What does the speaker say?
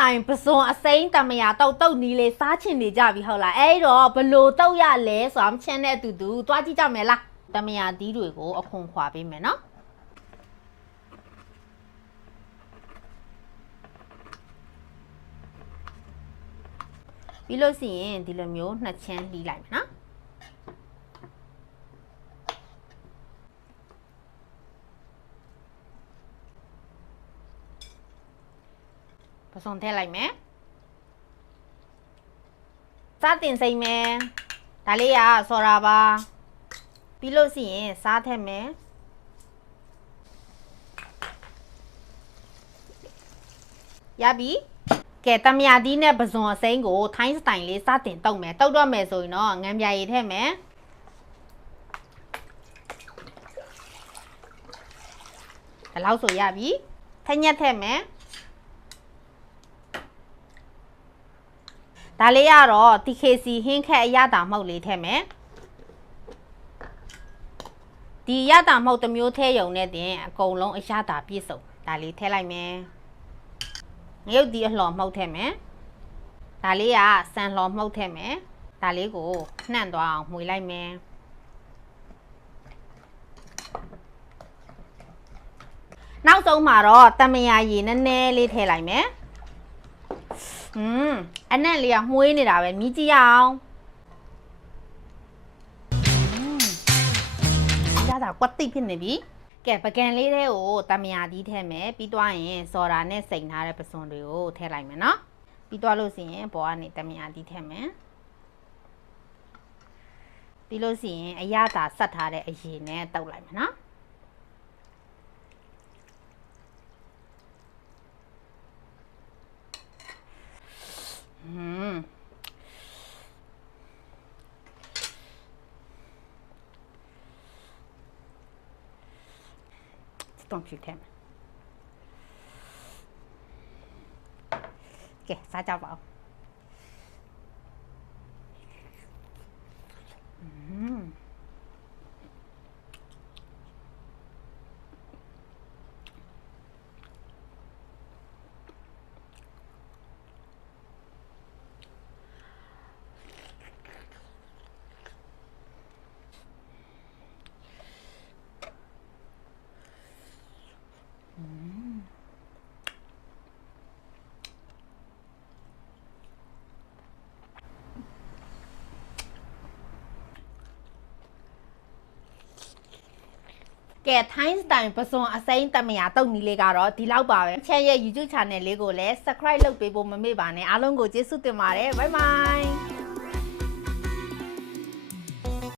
တိုင်ပစွန်အစိမ်းတမယာတောက်တုတ်နီးလေးစားချင်နေကြပြီဟုတ်လားအဲ့တော့ဘလို့တောက်ရလဲဆိုတော့ချင်းတဲ့အတူတူသွားကြည့်ကြမယ်လားတမယာဒီတွေကိုအခွန်ခွာပေးမယ်နော်ပြီးလို့ရှိရင်ဒီလိုမျိုးနှစ်ချင်းလှီးလိုက်မယ်နော် ပစုံထည့်လိုက်မယ်စတင်စိမ့်မယ်ဒါလေးကဆော်ရာပါပြီးလို့ရှိရင်စားထည့်မယ်ရပြီကဲတမယာဒီနဲ့ပစုံအစိမ်းကိုထိုင်းစတိုင်လေးစတင်တုပ်မယ်တုပ်တော့မယ်ဆိုရင်တော့ငံပြာရည်ထည့်မယ်ဒါလောက်ဆိုရပြီထက်ညက်ထည့်မယ် ဒါလေးကတော့ TKC ဟင်းခက်အရတာမှုတ်လေးထည့်မယ်ဒီရတာမှုတ်တစ်မျိုးထဲရုံနဲ့တင်အကုန်လုံးအရတာပြည့်စုံဒါလေးထည့်လိုက်မယ်ငရုတ်ဒီအလှော်မှုတ်ထည့်မယ်ဒါလေးကစံလှော်မှုတ်ထည့်မယ်ဒါလေးကိုနှံ့သွားအောင်မှွေလိုက်မယ်နောက်ဆုံးမှာတော့တမယာရည်နည်းနည်းလေးထည့်လိုက်မယ်อืม အနက်လေးကမှုေးနေတာပဲမြည်ကြည့်ရအောင်อืมရတာကွက်တိဖြစ်နေပြီကဲပကံလေးတဲ့ကိုတမယာဒီထည့်မယ်ပြီးသွားရင်စော်ဒါနဲ့စိန်ထားတဲ့ပစွန်တွေကိုထည့်လိုက်မယ်နော်ပြီးသွားလို့ရှိရင်ပေါ်ကနေတမယာဒီထည့်မယ်ပြီးလို့ရှိရင်အရသာဆက်ထားတဲ့အရည်နဲ့တောက်လိုက်မယ်နော် computer မှာကဲစားကြပါဦး ကဲ Time Style ပစွန်အစိမ်းတမယာတုတ်နီလေးကတော့ဒီလောက်ပါပဲချဲရဲ့ YouTube Channel လေးကိုလည်း Subscribe လုပ်ပေးဖို့မမေ့ပါနဲ့အားလုံးကိုကျေးဇူးတင်ပါတယ် Bye bye